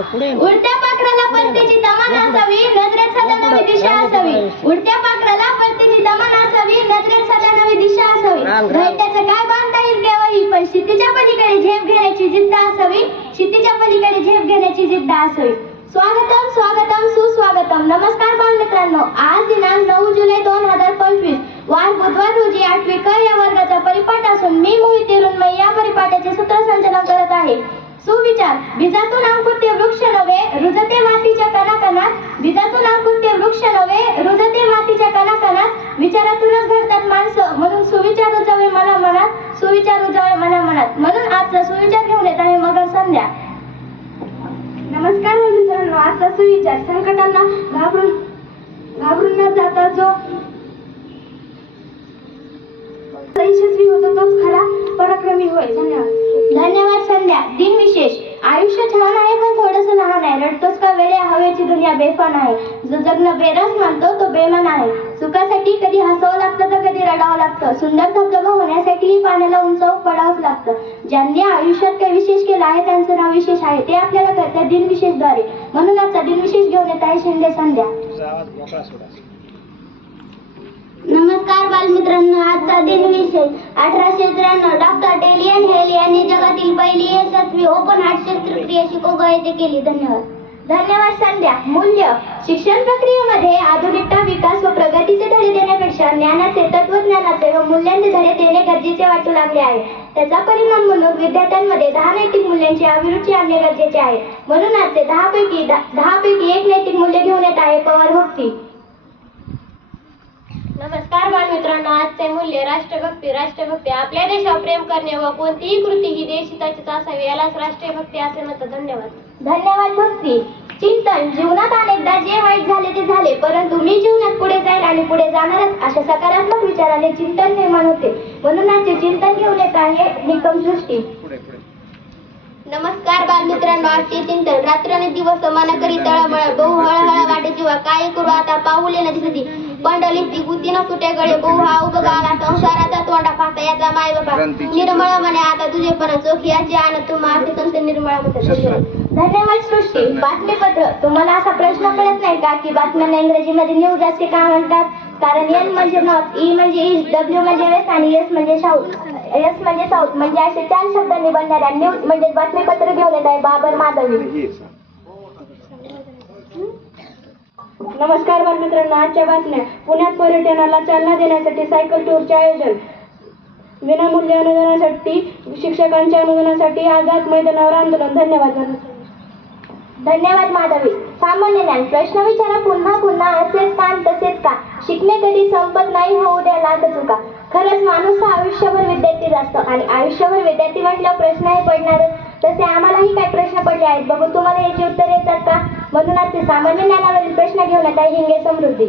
उडत्या पाखराला परतीची तमन्ना असावी, नजरेत सदा नवी दिशा असावी. उडत्या पाखराला परतीची तमन्ना असावी, नजरेत सदा नवी दिशा असावी. घरट्याचं काय बांधता येईल केव्हाही, पण शेतीच्या पलीकडे झेप घेण्याची जिद्द असावी. शेतीच्या पलीकडे झेप घेण्याची जिद्द असावी. स्वागतम स्वागतम सुस्वागतम. नमस्कार बालमित्रांनो, आज दिनांक 9 जुलै 2025 वार बुधवार रोजी 8वी क या वर्गाचा परिपाठ असून मी मोहिते रुन्मय या परिपाठाचे सूत्रसंचालन करत आहे. सुविचार. बीजातून अंकुरते वृक्ष नव्हे, रुजते मातीच्या कणाकणात. बीजातून अंकुरते वृक्ष नव्हे, रुजते मातीच्या कणाकणात. विचारातूनच घडतात माणसं, म्हणून सुविचार रुजावे मनामनात. सुविचार रुजावे मनामनात. म्हणून आजचा सुविचार घेऊन येत आहे मगर संध्या. नमस्कार मित्रांनो, आजचा सुविचार. संकटांना घाबरून न जाता जो यशस्वी होतो तोच खरा पराक्रमी होय. धन्यवाद संध्या. दिन विशेष. आयुष्य छान आहे पण थोडंसं लहान आहे. रडतोस का वेड्या, हवेची दुनिया बेफान आहे. जो जगणं बेरस मानतो तो बेमान आहे. सुखासाठी कधी हसावं लागतं तर कधी रडावं लागतं. सुंदर धबधबा होण्यासाठी पाण्याला उंचावून पडावंच लागतं. ज्यांनी आयुष्यात काही विशेष केलं आहे त्यांचं नाव विशेष आहे. ते आपल्याला कळतं दिनविशेषद्वारे. म्हणून आजचा दिनविशेष घेऊन येत आहे शिंदे संध्या. नमस्कार बालमित्रांनो, आजचा दिनविशेष. 1893 डॉक्टर टेलियन हेल यांनी जगातील पहिली यशस्वी ओपन हार्ट शस्त्रक्रिया शिकागो येथे केली. धन्यवाद. धन्यवाद संध्या. मूल्य. शिक्षण प्रक्रियेमध्ये आधुनिकता, विकास व प्रगतीचे धडे देण्यापेक्षा ज्ञानाचे, तत्वज्ञानाचे व मूल्यांचे धडे देणे गरजेचे वाटू लागले आहे. त्याचा परिणाम म्हणून विद्यार्थ्यांमध्ये 10 नैतिक मूल्यांची अभिरुची आणणे गरजेचे आहे. म्हणून आजचे 10 पैकी एक नैतिक मूल्य घेऊन येत आहे पवार भक्ती. नमस्कार बालमित्रांनो, आजचे मूल्य राष्ट्रभक्ती. राष्ट्रभक्ती. आपल्या देशावर प्रेम करणे व कोणतीही कृती ही देशहिताचीच असावी, यालाच राष्ट्रीय भक्ती असे म्हणतात. धन्यवाद. धन्यवाद भक्ती. चिंतन. जीवनात अनेकदा जे वाईट झाले ते झाले, परंतु मी जीवनात पुढे जाईल आणि पुढे जाणारच अशा सकारात्मक विचाराने चिंतन निर्माण होते. म्हणून आजचे चिंतन घेऊन येत आहे निकम सृष्टी. नमस्कार बालमित्रांनो, आजचे चिंतन. रात्र आणि दिवस समान करी तळमळ, बहु हळहळ वाटे जीवा. काय करू आता पाऊले न दिसती. पंडली ती गुती न सुटे गळे, बहु हा उभं गाला. संसाराचा तोंडा फासा याचा माय बाबा. निर्मळ म्हणे आता तुझे पण चोखी याचे आण तुम्हा असे संत निर्मळ म्हणतात. धन्यवाद सृष्टी. बातमीपत्र. तुम्हाला असा प्रश्न कळत नाही का की बातम्यांना इंग्रजीमध्ये न्यूज असे का म्हणतात? कारण एन म्हणजे नॉर्थ, ई म्हणजे ईस्ट, डब्ल्यू म्हणजे वेस्ट आणि एस म्हणजे साऊथ म्हणजे असे 4 शब्दांनी बनणाऱ्या न्यूज म्हणजे बातमीपत्र घेऊन येत आहे बाबर माधवी. नमस्कार बालमित्रांनो, आजच्या बातम्या. पुण्यात पर्यटनाला चालना देण्यासाठी सायकल टूरचे आयोजन. विनामूल्य अनुदानासाठी, शिक्षकांच्या अनुदानासाठी आझाद मैदानावर आंदोलन. धन्यवाद. धन्यवाद माधवी. सामान्य ज्ञान. प्रश्न विचारा पुन्हा पुन्हा, असेच का तसेच का. शिकणे कधी संपत नाही, होऊ द्या लाट चुका. खरंच माणूस हा आयुष्यभर विद्यार्थीच असतो आणि आयुष्यभर विद्यार्थी म्हटलं प्रश्न हे पडणारच. तसे आम्हालाही काही प्रश्न पडले आहेत. बघू तुम्हाला याची उत्तर येतात का? म्हणून आजचे सामान्य ज्ञानावरील प्रश्न घेऊन येत आहे हिंगे समृद्धी.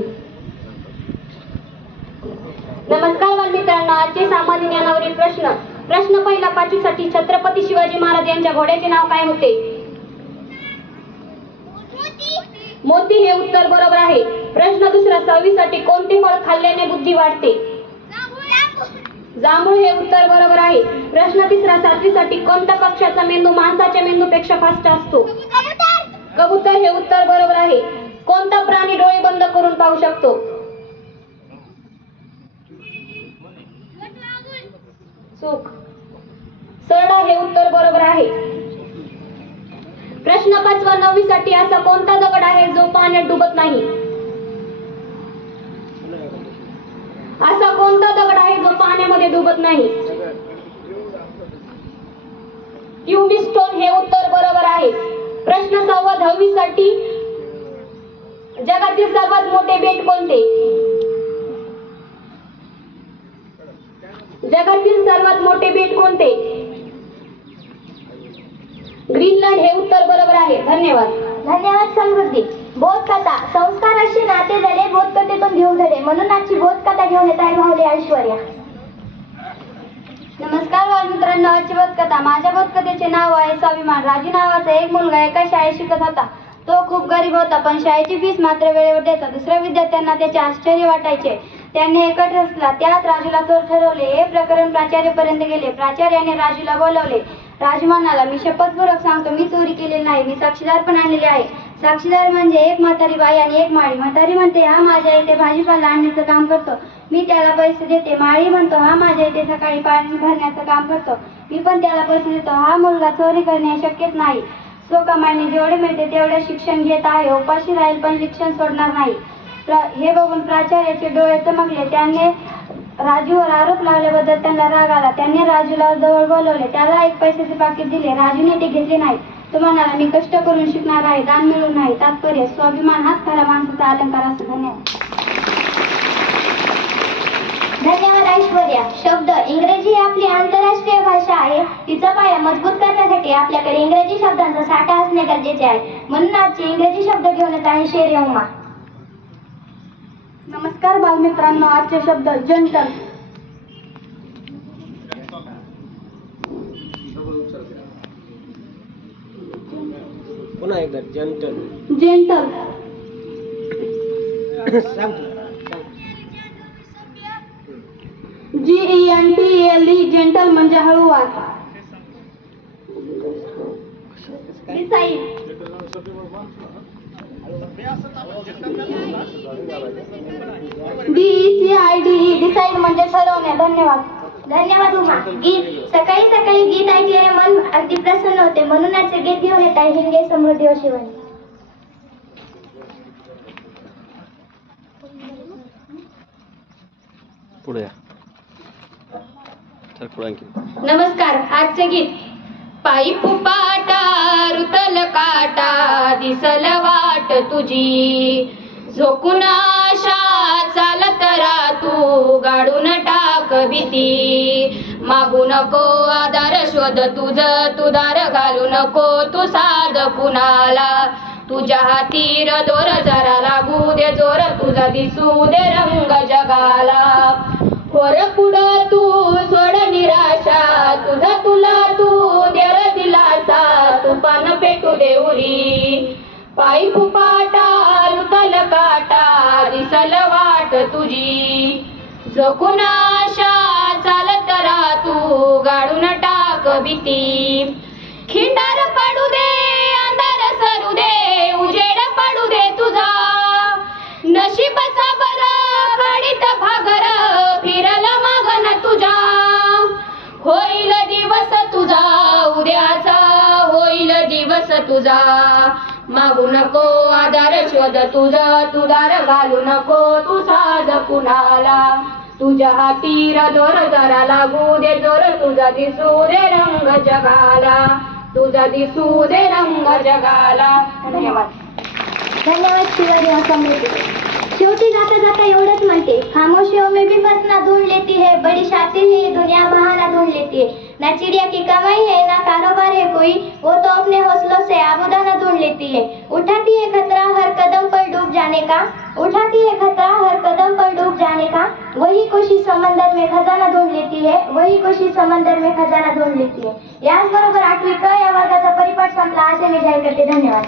नमस्कार बालमित्रांनो, आजचे सामान्य ज्ञानावरील प्रश्न. प्रश्न पहिला 5वी साठी. छत्रपती शिवाजी महाराज यांच्या घोड्याचे नाव काय होते? मोती हे उत्तर बरोबर आहे. प्रश्न दुसरा 6वी साठी. कोणते फळ खाल्ल्याने बुद्धी वाढते? जांभूळ हे उत्तर बरोबर आहे. प्रश्न तिसरा 7वी साठी. कोणत्या पक्ष्याचा मेंदू माणसाच्या मेंदूपेक्षा फास्ट असतो? कबूतर हे उत्तर बरोबर आहे. कोणता प्राणी डोळे बंद करून पाहू शकतो? चूक. सरडा हे उत्तर बरोबर आहे. प्रश्न 5वा 9वी साठी. असा कोणता दगड आहे जो पाण्यात डुबत नाही? असा कोणता दगड आहे जो पाण्यामध्ये डुबत नाही? ट्यूबिस्टोन हे उत्तर बरोबर आहे. प्रश्न 6वा 10वी साठी. जगातील सर्वात मोठे बेट कोणते? जगातील सर्वात मोठे बेट कोणते? ग्रीनलँड हे उत्तर बरोबर आहे. धन्यवाद. धन्यवाद समृद्धी. बोधकथा. संस्काराशी नाते झाले, बोधकथेतून घेऊ धडे. म्हणून आजची बोधकथा घेऊन येत आहे भावले ऐश्वर्या. नमस्कार बालमित्रांनो, आजची बोधकथा. माझ्या बोधकथेचे नाव आहे स्वाभिमान. राजू नावाचा एक मुलगा एका शाळेत शिकत होता. तो खूप गरीब होता, पण शाळेची फीस मात्र वेळेवर द्यायचा. दुसऱ्या विद्यार्थ्यांना त्याचे आश्चर्य वाटायचे. त्याने एकट रचला. त्यात राजूला चोर ठरवले. हे प्रकरण प्राचार्यापर्यंत गेले. प्राचार्याने राजूला बोलवले राजू म्हणाला, मी शपथपूर्वक सांगतो, मी चोरी केलेली नाही. मी साक्षीदार पण आणलेले आहे. साक्षीदार म्हणजे एक म्हातारी बाई आणि एक माळी. म्हातारी म्हणते, हा माझ्या इथे भाजीपाला आणण्याचं काम करतो, मी त्याला पैसे देते. माळी म्हणतो, हा माझ्या इथे सकाळी पाणी भरण्याचं काम करतो, मी पण त्याला पैसे देतो. हा मुलगा चोरी करणे शक्यच नाही. स्वकमाईने जेवढे मिळते तेवढे शिक्षण घेत आहे, उपाशी राहील पण शिक्षण सोडणार नाही. हे बघून प्राचार्याचे डोळे चमकले. त्यांनी राजूवर आरोप लावल्याबद्दल त्यांना राग आला. त्यांनी राजूला जवळ बोलवले, त्याला एक पैशाचे पाकिट दिले. राजूने ते घेतले नाही. तो म्हणाला, मी कष्ट करून शिकणार आहे, दान मिळून नाही. तात्पर्य, स्वाभिमान हाच खरा माणसाचा अलंकार असतो. धन्यवाद. धन्यवाद ऐश्वर्या. शब्द इंग्रजी ही आपली आंतरराष्ट्रीय भाषा आहे. तिचा पाया मजबूत करण्यासाठी आपल्याकडे इंग्रजी शब्दांचा साठा असणे गरजेचे आहे. म्हणून आजचे इंग्रजी शब्द घेऊन येत आहे शेर उमा. नमस्कार बालमित्रांनो. आजचे शब्द जंटल. पुन्हा एकदा जंटल. जेंटल. GENTLE जेंटल म्हणजे हळूवार. डिसाईड. DECIDE डिसाईड म्हणजे ठरवणे. धन्यवाद. धन्यवाद उमा. गीत. सकाळी सकाळी गीत ऐकल्याने मन अगदी प्रसन्न होते. म्हणूनच गीत घेऊन येत आहे हिंगे समृद्धी व शिवणी. पुढे नमस्कार. आजचे गीत. पायी पुपाटा रुतल काटा दिसल वाट तुझी, झोकून आशा चालत रा तू गाडून टाक भीती. मागू नको आधार शोध तुझ तू दार घालू नको तू साध कुणाला. तुझ्या हाती दोर जरा लागू दे जोर तुझा दिसू दे रंग जगाला. वर पुढं तू सोड निराशा तुझा तुला तू देर दिलासा तू पान पेटू दे उरी. पायी पुपाटा रुतल काटा दिसल वाट तुझी, जखून आशा चालत रा तू गाडून टाक भीती. खिंडार पडू दे अंधार सरू दे उजेड पडू दे तुझा, नशिबाचा बरा गाडीत भागर फिरल मागन तुझ्या. होईल दिवस तुझा उद्याचा होईल दिवस तुझा, मागू नको आधार शोध तुझा तू दार घालू नको तू साध कुणाला. तुझ्या हाती दोर जरा लागू दे जोर तुझा दिसू दे रंग जगाला. तुझा दिसू दे रंग जगाला. धन्यवाद. धन्यवाद शिवाजी. शेवटी जाता जाता एवढंच म्हणते, खामोशियों में भी फसना ढूंढ लेती है, बड़ी शातिर है ये दुनिया बहाना ढूंढ लेती है. ना चिड़िया की कमाई है ना कारोबार है कोई, वो तो अपने हौसलों से आबूदाना ढूंढ लेती है. उठाती है खतरा हर कदम पर डूब जाने का, उठाती है खतरा हर कदम पर डूब जाने का. वही कोशिश समंदर में खजाना ढूंढ लेती है, वही कोशिश समंदर में खजाना ढूंढ लेती है. याचबरोबर 8वी क या वर्गाचा परिपाठ संपला. असे मी जाहीर करते. धन्यवाद.